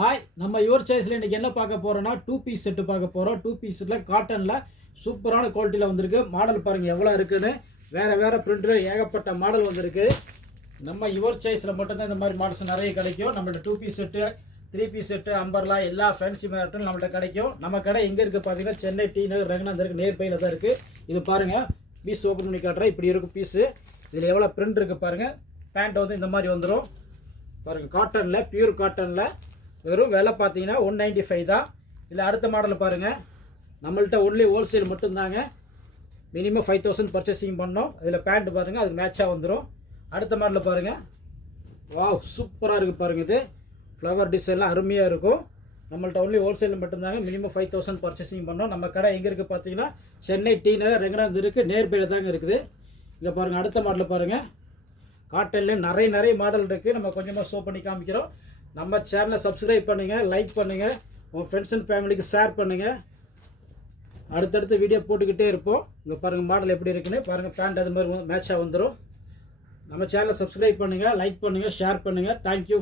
Hi, நம்ம your சாய்ஸில் இன்றைக்கி என்ன பார்க்க போகிறோன்னா டூ பீஸ் செட்டு பார்க்க போகிறோம். டூ பீஸில் காட்டனில் சூப்பரான குவாலிட்டியில் வந்திருக்கு. மாடல் பாருங்கள் எவ்வளோ இருக்குன்னு. வேறு பிரிண்டர் ஏகப்பட்ட மாடல் வந்திருக்கு. நம்ம யுவர் சாய்ஸில் மட்டும்தான் இந்த மாதிரி மாடல்ஸ் நிறைய கிடைக்கும். நம்மள்ட்ட two piece set, three piece set, umbrella எல்லா ஃபேன்சி மேட்டும் நம்மள்ட்ட கிடைக்கும். நம்ம கடை எங்கே இருக்குது பார்த்தீங்கன்னா சென்னை டி நகர் ரங்கநாதருக்கு நேர்பையில் தான் இருக்குது. இது பாருங்கள், பீஸ் ஓப்பன் பண்ணி காட்டுறேன். இப்படி இருக்கும் பீஸு. இதில் எவ்வளோ பிரிண்ட் இருக்குது பாருங்கள். பேண்ட் வந்து இந்த மாதிரி வந்துடும் பாருங்கள். காட்டனில், பியூர் காட்டனில் வெறும் விலை பார்த்தீங்கன்னா 195 தான். இல்லை அடுத்த மாடலில் பாருங்கள், நம்மள்ட்ட ஒன்லி ஹோல்சேல் மட்டும்தாங்க. மினிமம் 5000 பர்ச்சேசிங் பண்ணோம். அதில் பேண்ட் பாருங்கள், அதுக்கு மேட்சாக வந்துடும். அடுத்த மாடலில் பாருங்கள், வாவ் சூப்பராக இருக்குது பாருங்கள். இது ஃப்ளவர் டிசைன்லாம் அருமையாக இருக்கும். நம்மள்ட்ட ஒன்லி ஹோல்சேல் மட்டும்தாங்க. மினிமம் 5000 பர்ச்சேசிங் பண்ணோம். நம்ம கடை எங்கே இருக்குது பார்த்தீங்கன்னா சென்னை டி நகர் ரங்கநாத் இருக்குது, நேர்பையில் தாங்க இருக்குது. இங்கே பாருங்கள், அடுத்த மாடலில் பாருங்கள். காட்டனில் நிறைய மாடல் இருக்குது. நம்ம கொஞ்சமாக ஷோ பண்ணி காமிக்கிறோம். நம்ம சேனலை சப்ஸ்கிரைப் பண்ணுங்கள், லைக் பண்ணுங்கள், உங்கள் ஃப்ரெண்ட்ஸ் அண்ட் ஃபேமிலிக்கு ஷேர் பண்ணுங்கள். அடுத்தடுத்து வீடியோ போட்டுக்கிட்டே இருப்போம். இங்கே பாருங்கள் மாடல் எப்படி இருக்குன்னு பாருங்கள். பேண்ட் அது மாதிரி மேட்சாக வந்துடும். நம்ம சேனலை சப்ஸ்கிரைப் பண்ணுங்கள், லைக் பண்ணுங்கள், ஷேர் பண்ணுங்கள். தேங்க்யூ.